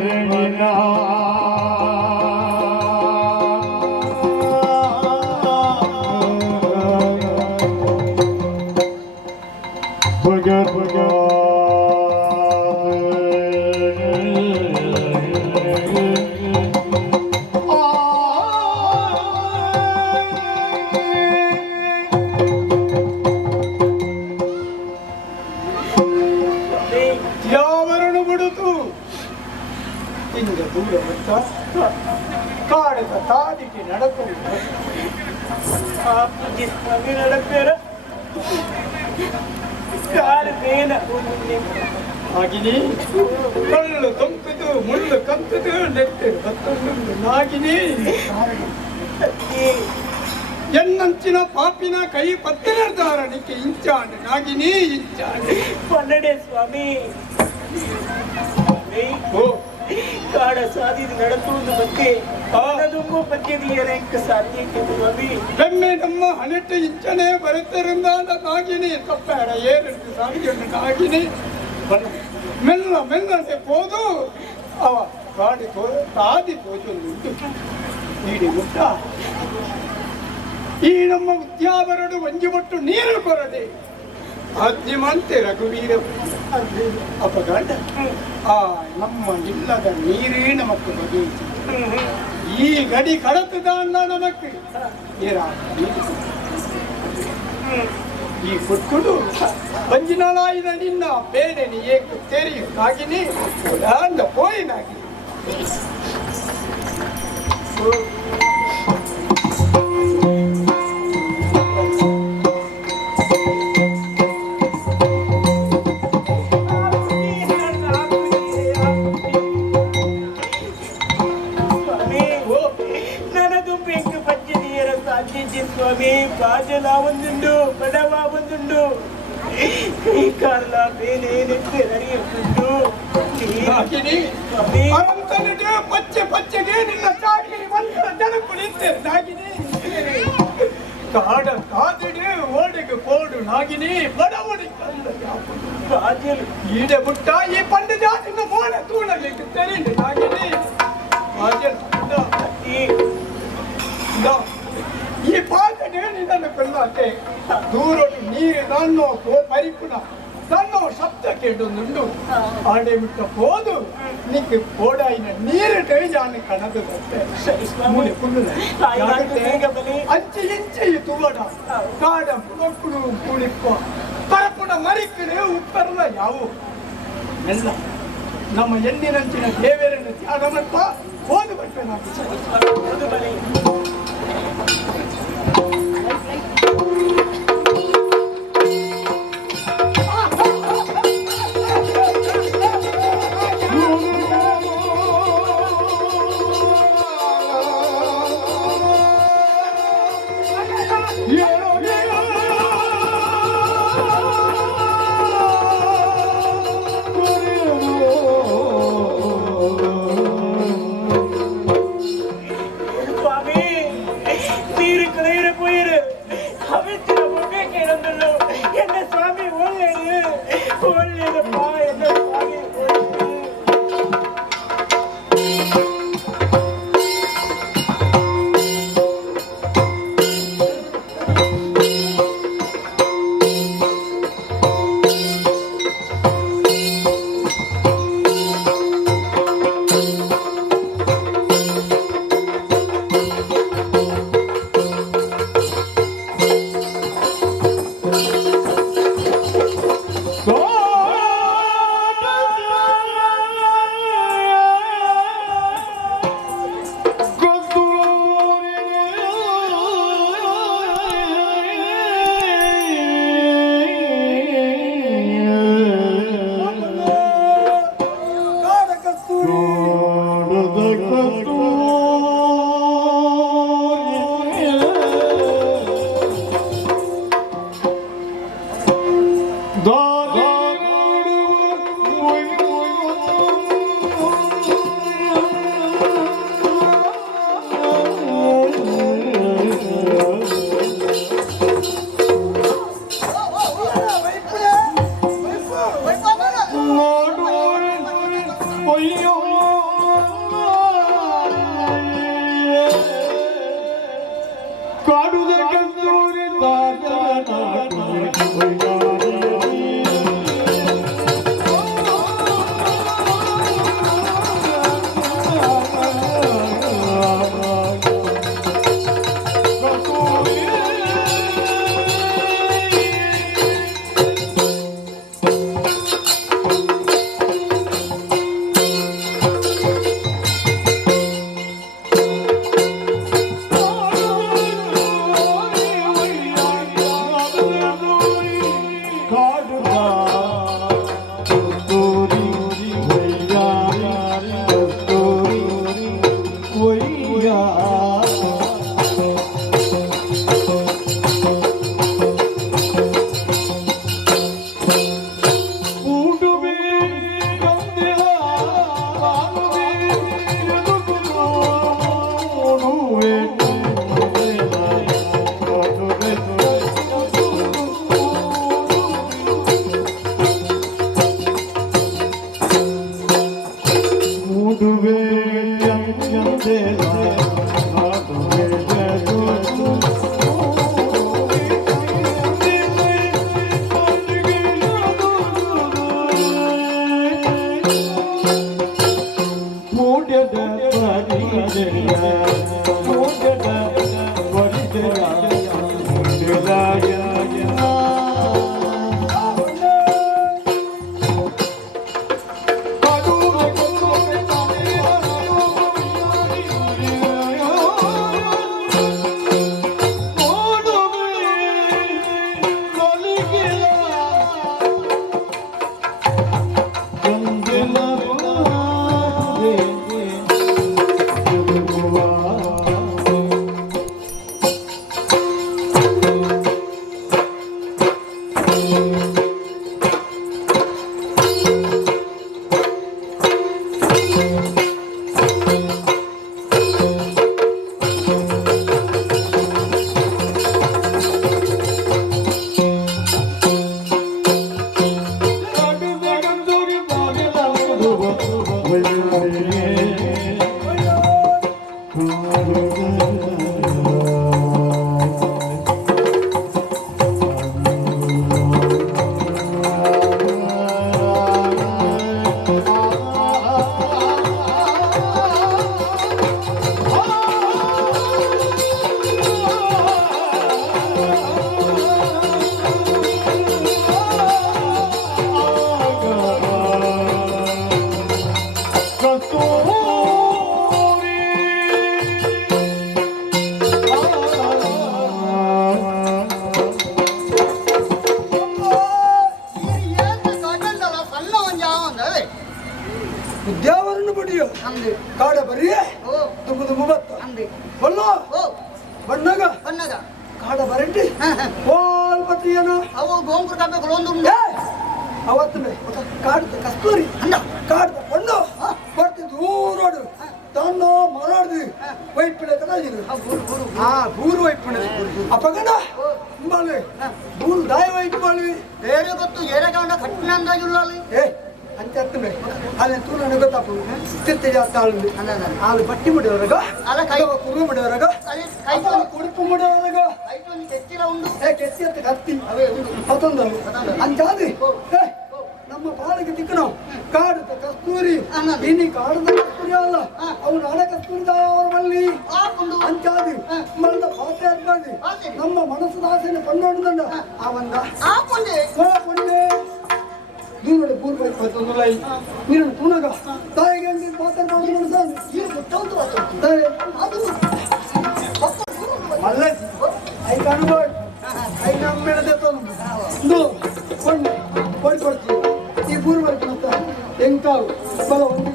ಭರಣಿನ ಕಾಡದ ತಾದಿಗೆ ನಡಕರು நடக்கிற ನಾಗಿನಿ ಕಳ್ಳು ಕಂಕುದು ಮುಳ್ಳು ಕಂಕುದು ನೆಟ್ಟು ಮತ್ತೊಂದು ನಾಗಿನಿ ಎನ್ನಂಚಿನ ಪಾಪಿನ ಕೈ ಪತ್ತನರ್ದಾರನಿಗೆ ಇಂಚಾಂಡು ನಾಗಿನಿ ಇಂಚಾಂಡು ಪನ್ನಡೆ ಸ್ವಾಮಿ ಕಾಡ ಸಾಧಿದು ನಡೆಸುವುದು ಬಗ್ಗೆ ತುಂಬ ಪದ್ಯದಿಯರೆಂಕ ಸಾಧ್ಯಕ್ಕೆ ಸ್ವಾಮಿ ಬೆಮ್ಮೆ ನಮ್ಮ ಹಣೆಟ್ಟು ಇಂಚನೆ ಬರುತ್ತರಿಂದ ನಾಗಿನಿ ತಪ್ಪಾಡ ಏನೆಂಟು ಸಾಗಿಯನ್ನು ನಾಗಿನಿ ಮೆಲ್ಲ ಮೆಲ್ಲನೆ ಹೋದು ಅವ ಕಾಡಿ ತಾದಿ ಹೋಜೊಂದುಂಟು ನೀಡಿ ಮುಟ್ಟ ಈ ನಮ್ಮ ಉದ್ಯಾವರಡು ಒಂಜಿಬಟ್ಟು ನೀರು ಕೊರದೆ ಆದ್ಯಮಂತೆ ರಘುವೀರ ಅಪಗಂಡ ಆ ನಮ್ಮ ಇಲ್ಲದ ನೀರೇ ನಮಕ್ಕೆ ಬಗೆಯಿತು ಈ ಗಡಿ ಕಡತದಾಂಡ ನಮಕ್ಕೆ ಈ ಕೊಟ್ಟುಡು ಪಂಜಿನಾಳಾಯಿದ ನಿನ್ನ ಬೇನೆ ನೀ ಏಕೆ ತೆರೆಯು ನಾಗಿನಿ ಅಂದ ಪೋಯಿನಾಗಿ స్వామి బాజలా ఉందుండు బడవా ఉందుండు ఈ కాళ్ళ ಬೇನೆ ನೆತ್ತೆ ನಡೆಯುತ್ತಿದ್ದು ನಾಗಿನಿ ಅರಂತನಿಗೆ ಪಚ್ಚೆ ಪಚ್ಚೆಗೆ ನಿನ್ನ ಚಾಕಿರಿ ಮಂತ್ರ ಜನಕುಳಿತೆ ನಾಗಿನಿ ಕಾಡ ಕಾದಿಡೆ ಓಡಿಗೆ ಪೋಡು ನಾಗಿನಿ ಬಡವಡಿ ಕಲ್ಲ ಬಾಜಲು ಈಡೆ ಬುಟ್ಟ ಈ ಪಂಡ ಜಾತಿನ ಮೋಡ ತೂಣಲಿಕ್ಕೆ ತೆರೆಂಡು ನಾಗಿನಿ ಬಾಜಲು ಈ ಪಾದನೆ ನಿನ್ನನ್ನು ಕೊಲ್ಲಕ್ಕೆ ದೂರೊಟ್ಟು ನೀರು ನನ್ನೋ ಪರಿಪುಣ ನನ್ನೋ ಶಬ್ದ ಕೇಳುന്നുണ്ട് ಆಡೆ ಬಿಟ್ಟ ಹೋದು ನಿಕ್ಕೆ ಕೋಡಾಯಿನ ನೀರು ಟೈಜಾನೆ ಕಣದು ಮೂಲೆ ಕುಳ್ಳು ಅಂಚಿ ಇಂಚಿ ತುವಡ ಕಾಡ ಕೊಕ್ಕುಡು ಕುಳಿಪ್ಪ ಪರಪುಡ ಮರಿಕಡೆ ಉತ್ತರಲ ಯಾವು ಎಲ್ಲ ನಮ್ಮ ಎಣ್ಣಿನಂಚಿನ ದೇವರನ್ನು ತ್ಯಾಗ ಮಾಡ್ತ ಹೋದು ಬಟ್ಟೆ ನಾವು ದೇವರನ್ನು ಬಡಿಯೋ ಕಾಡ ಬರೀ ತುಂಬ ತುಂಬ ಬತ್ತ ಬಲ್ಲೋ ಬಣ್ಣಗ ಬಣ್ಣಗ ಕಾಡ ಬರಂಟಿ ಓಲ್ ಬತ್ತಿಯನ ಅವು ಗೋಂಗುರ ಕಬ್ಬೆ ಒಂದು ಅವತ್ತೇ ಕಾಡ್ದ ಕಸ್ತೂರಿ ಕಾಡ್ದ ಬಣ್ಣ ಬರ್ತಿ ದೂರೋಡು ತನ್ನ ಮರಾಡ್ದು ವೈಪಿಡ ಕದಾಜಿರು ಬೂರು ವೈಪಿಡ ಅಪ್ಪಗಣ ಬಾಳ್ವೆ ಬೂರು ದಾಯ ವೈಪು ಬಾಳ್ವಿ ಬೇರೆ ಗೊತ್ತು ಏರಗೌಂಡ ಕಟ್ಟಿನ ಅಂದಾಜುಳ್ಳಾಲಿ ಅಂಚತ್ತಮೆ ಅಲ್ಲಿ ತೂ ನನಗೆ ಗೊತ್ತಪ್ಪ ತಿರ್ತಿ ಜಾಸ್ತಿ ಆಳು ಆಳು ಬಟ್ಟಿ ಮುಡಿಯವರಾಗ ಅಲ್ಲ ಕೈ ಕುರುವೆ ಮುಡಿಯವರಾಗ ಉಡುಪು ಮುಡಿಯವರಾಗ ಕೆತ್ತಿರ ಉಂಡು ಕೆತ್ತಿ ಅಂತ ಕತ್ತಿ ಮತ್ತೊಂದು ಅಂಚಾದಿ ನಮ್ಮ ಪಾಲಿಗೆ ತಿಕ್ಕನು ಕಾಡುತ್ತ ಕಸ್ತೂರಿ ಇನಿ ಕಾಡದ ಕಸ್ತೂರಿ ಅಲ್ಲ ಅವು ನಾಡ ಕಸ್ತೂರಿ ಮಲ್ಲಿ ಅಂಚಾದಿ ಮಲ್ದ ಪಾತೆ ಅರ್ಬಾದಿ ನಮ್ಮ ಮನಸ್ಸು ದಾಸೆನ ಪಂಡೋಣದಂಡ ಆ ಒಂದ ಪೊಂಡೆ ದೂರ ಪೂರ್ವ ಮತ್ತೊಂದು ಲೈ ನೀನು ತುಣಗ ತಾಯಿಗೆ ಅಂಗಿ ಮಾತಾಡ್ಕೊಂಡು ಮನಸ್ಸಾನು ಈ ಗೊತ್ತೊಂದು ಅದು ಮಲ್ಲ ಐ ಕನ್ವರ್ಟ್ ಐ ನಮ್ಮ ದೇತೊಂದು ಪೊಂಡೆ ಕೊಡ್ತೀನಿ ಈ ಪೂರ್ವ ಮತ್ತ ಎಂಕಾವು ಬಲ ಒಂದು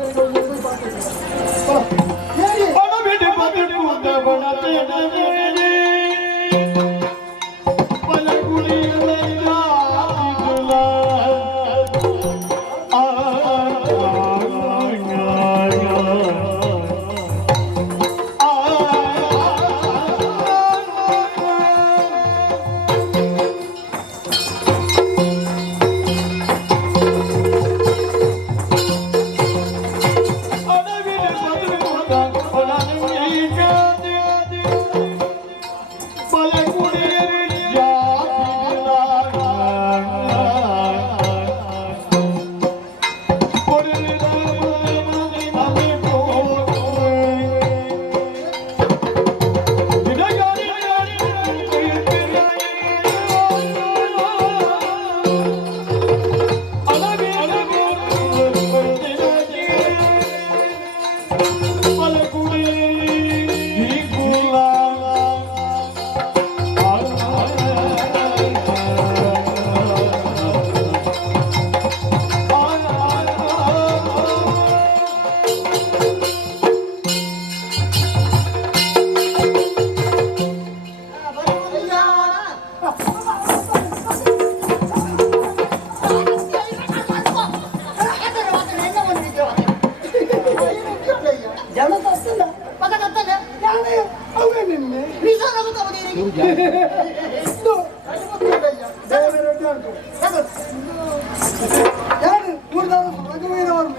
ಯಾರು ಮೂರ್ದಾರು ರಘುವೀರವರು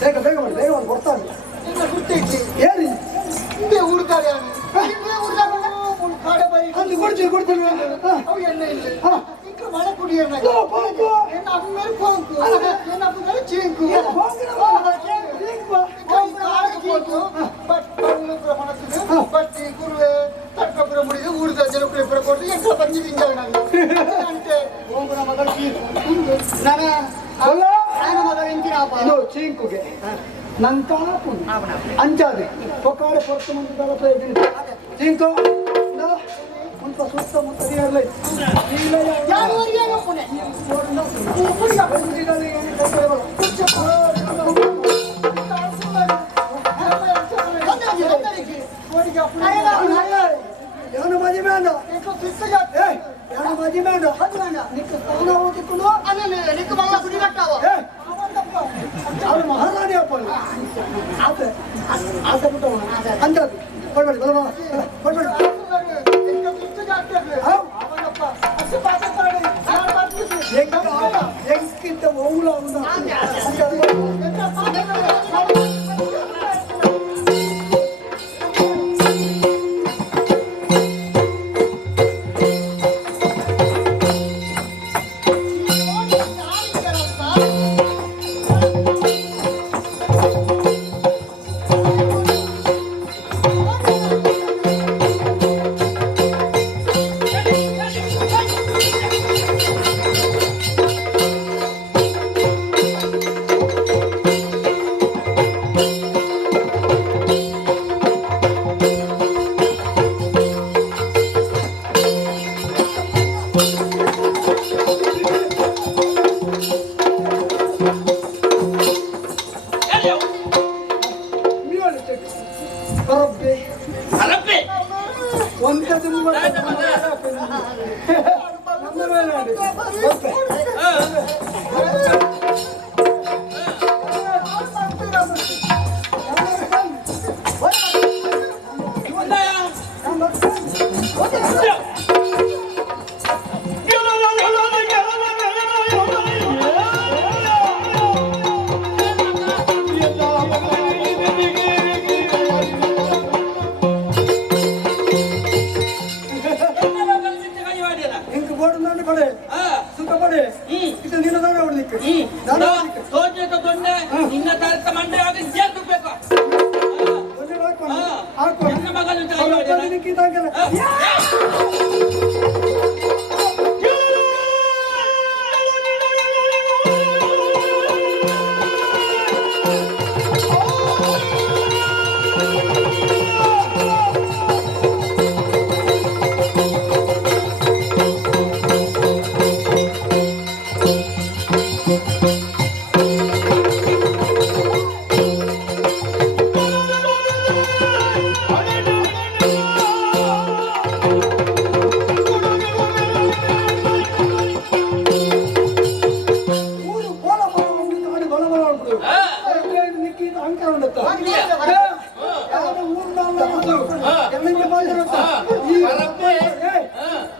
ಬೇಗ ಬೇಗ ಮಾಡಿ ಬೇಗ ಮಾಡಿ ಕೊಡ್ತಾರೆ ಹೇಳಿ ಹುಡುಕಾರೆ ಅಲ್ಲಿ ಕೊಡ್ತೀವಿ ಕೊಡ್ತೀವಿ ಮಳೆ ಕುಡಿಯೋಣ బట్టి గురువే తట్టపుర ముడిగా ఊరు జనకులు ఎప్పుడు కొట్టి ఎక్కడ పని తింటాను అంటే ఓంకున మగడికి ఆయన మగడు ఇంటిన చీంకుಗೆ ನಂತಾಪು ಅಂಚಾದೆ ಪೊಕಾಡೆ ಪೊರ್ತು ಮುಂದೆ ಪ್ರಯೋಜನ ಚೀಂಕು ಮುಂತ ಸುತ್ತಮುತ್ತ ನೀರಲ್ಲ ಏನು ಮಜಿ ಬೇಡ ಏನು ಮಜಿ ಬೇಡ ನಿಕ್ಕ ಸ್ಥಾನ ಓದಿಕೊಂಡು నీకు మళ్ళా గుడి కట్టావా ಅವನು ಮಹಾರಾಣಿ ಅಪ್ಪ ಆಸೆ ಆಸೆ ಬಿಟ್ಟವ ಅಂಜಾದು ಕೊಡ್ಬೇಡಿ ಬಲಮ ಕೊಡ್ಬೇಡಿ ಹೆಂಗಿಂತ ಓಲ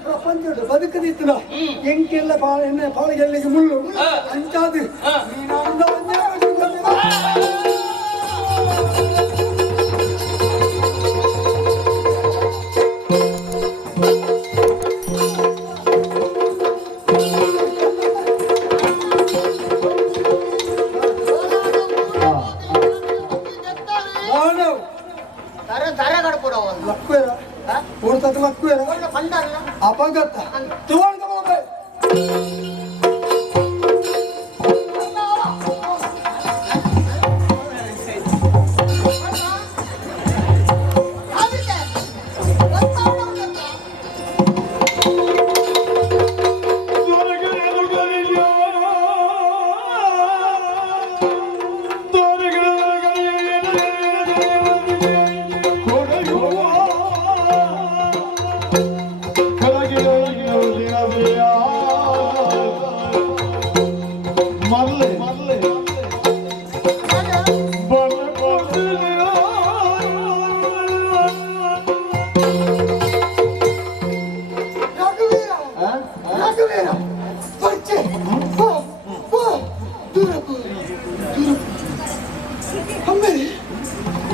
ಪ್ರಪಂಚದ ಬದುಕದಿತ್ತು ಎಂಕೆಲ್ಲ ಎಣ್ಣೆ ಪಾಳಿಗೆಲ್ಲಿಗೆ ಮುಳ್ಳು ಅಂಚಾದು ಅಪಘಾತ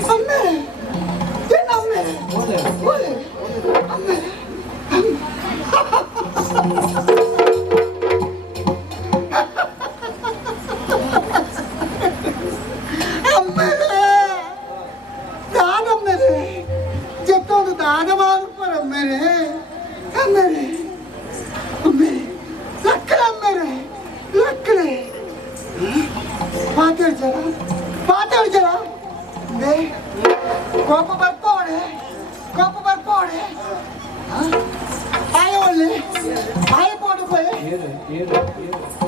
ಅಮ್ಮೆ ಏನ ಅಮ್ಮೆ ಓಲೆ ಅಮ್ಮೆ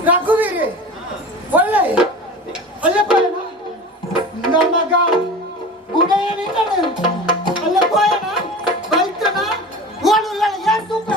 ರಘುವೀರಿ ಒಳ್ಳೆ ಒಳ್ಳೆ ಪಯಣ ನಮಗ ಗುಡೇನಿದ್ದಾನೆ ಒಳ್ಳೆ ಪಯಣ ಬೈತನ ಓಡುಲ್ಲ ಏನ್ ತುಪ್ಪ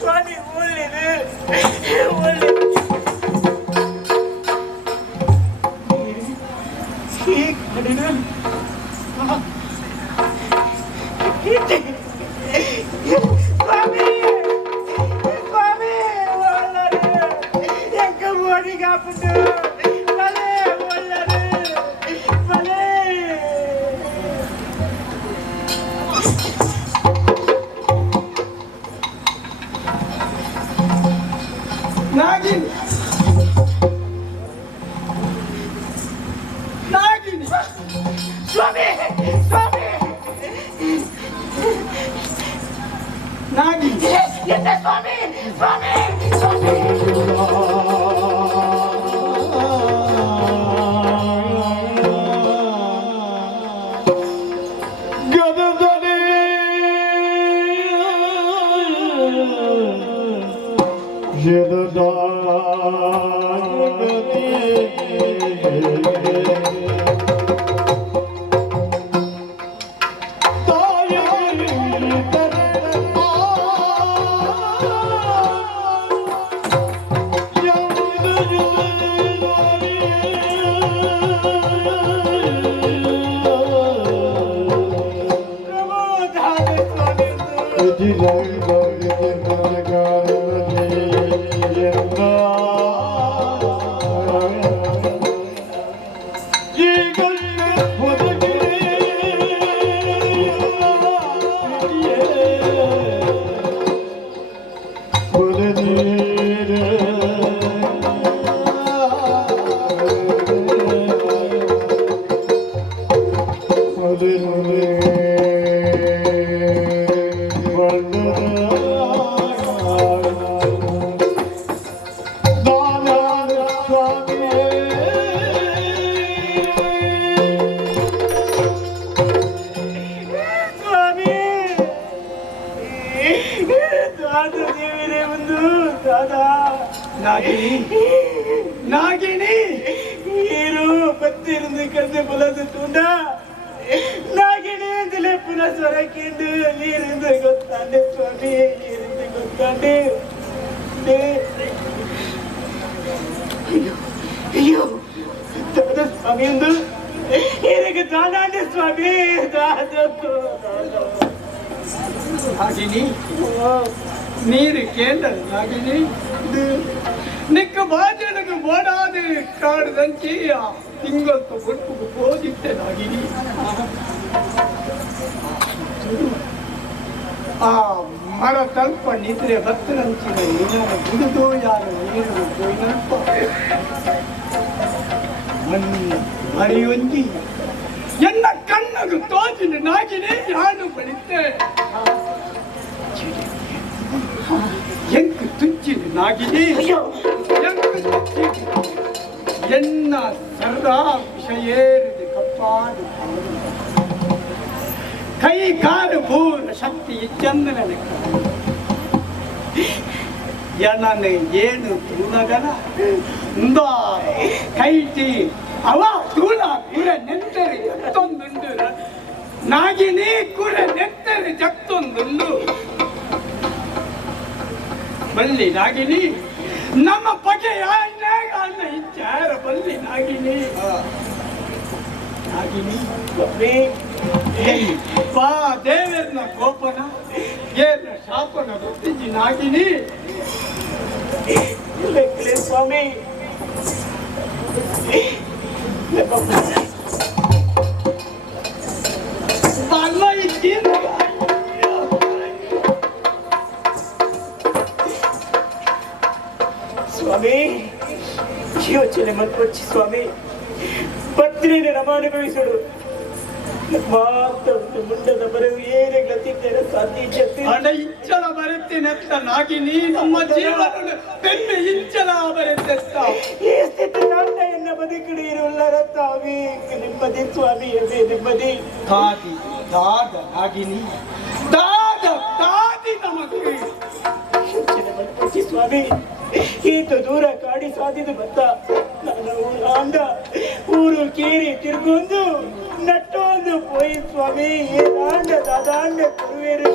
ಸ್ವಾಮಿ ಒಳ್ಳೆದು ಒಳ್ಳೆ ಸ್ವಾಮಿ ಸ್ವಾಮಿ ಒಳ್ಳೆದು ಎಂಕ ಮೋಡಿಗಾಪುಟ್ಟು ಬಲೆ ಒಳ್ಳೆದು ಬಲೆ ನಾಗಿನಿ ನಾಗಿನಿ ಸ್ವಾಮಿ ಸ್ವಾಮಿ ನಾಗಿನಿ ಎಂತ ಸ್ವಾಮಿ ಸ್ವಾಮಿ ಸ್ವಾಮಿ நாகினி நாகினி ನೀರು ಬತ್ತಿருந்து ಕಣ್ಣು ಬಲದ ತುಂಡ ನಾಗಿಣಿ ಅಂತಲೇ ಪುನಃ ಸ್ವರಕ್ಕಿಂದು ನೀರಿಂದ ಗೊತ್ತಾಂಡೆ ಸ್ವಾಮಿ ನೀರಿಂದ ಗೊತ್ತಾಂಡೆ ಅಯ್ಯೋ ಅಯ್ಯೋ ಸ್ವಾಮಿ ಎಂದು எனக்கு தானாண்டு சுவாமி நாகினி நீரு கேண்டல் நாகினி நிக்க ಬಾಜನకు ಓಡಾದು ಕಾಡ್ದಂಚಿ ತಿಂಗಳತ್ತು ಕೊಟ್ಟು ಹೋಗಿತ್ತೆ ನಾಗಿನಿ ಆ ಮರ ತಲ್ಪ ನಿದ್ರೆ ಭತ್ತರಂಚಿನ ಏನಾರ ಬಿಡುದು ಯಾರು ನೀರು ಹೋಯ್ನಪ್ಪ ಮರಿಯೊಂಜಿ ಎನ್ನ ಕಣ್ಣು ತೋಚಿನ ನಾಗಿನಿ ಯಾನು ಬಳಿತೆ ಎಂಕು ತುಚ್ಚಿನ ನಾಗಿನಿ ಎಂಕು ತುಚ್ಚಿನ ಎನ್ನ ಸರ್ದಾ ವಿಷಯೇರಿದ ಕಪ್ಪಾಡು ಕೈ ಕಾಲು ಪೂರ ಶಕ್ತಿ ಚಂದನ ಎನ್ನನ್ನು ಏನು ತೂನಗನ ಕೈಟಿ ಅವ ತೂಲ ಕುರ ನೆತ್ತರಿ ಜತ್ತೊಂದುಂಡು ನಾಗಿನಿ ಕುರ ನೆತ್ತರಿ ಜತ್ತೊಂದುಂಡು ಬಲ್ಲಿ ನಾಗಿನಿ ನಮ್ಮ ಪಗೆ ಅನ್ನ ಇಚ್ಚಾರ ಬಲ್ಲಿ ನಾಗಿನಿ ನಾಗಿನಿ ಬಾ ದೇವರನ ಕೋಪನ ಏನ ಶಾಪನ ಗೊತ್ತಿದ್ದಿ ನಾಗಿನಿ ಸ್ವಾಮಿ ಬಲ್ಲ ಇದ್ದೀನಿ ಸ್ವಾಮಿ ಯೋಚನೆ ಮನ್ಪಚ್ಚಿ ಸ್ವಾಮಿ ಪತ್ನಿನ ರಮಾನುಭವಿಸಲು ಮಾತೊಂದು ಮುಂಡದ ಬರವು ಏನೇ ಗತಿದ್ದೇನೆ ಸಾಧ್ಯ ಅಡ ಇಂಚಲ ಬರುತ್ತೇನೆತ್ತ ನಾಗಿನಿ ನಮ್ಮ ಜೀವನ ಬೆನ್ನು ಇಂಚಲ ಬರುತ್ತೆತ್ತ ಈ ಸ್ಥಿತಿ ನನ್ನ ಎನ್ನ ಬದುಕಡಿ ಇರುವುಲ್ಲರ ತಾವೇ ನೆಮ್ಮದಿ ಸ್ವಾಮಿ ಎದೆ ನೆಮ್ಮದಿ ದಾದಿ ದಾದ ನಾಗಿನಿ ದಾದ ದಾದಿ ನಮಗೆ ಯೋಚನೆ ಮನ್ಪಚ್ಚಿ ಸ್ವಾಮಿ ಈತ ದೂರ ಕಾಡಿ ಸಾಧಿದು ಬಂದ ನಾನು ಆಂಡ ಊರು ಕೇರಿ ತಿರುಗೊಂದು ನಟ್ಟೊಂದು ಪೋಯಿ ಸ್ವಾಮಿ ಏನಾಂಡ ದಾದಾಂಡ ಕೊರುವೇರು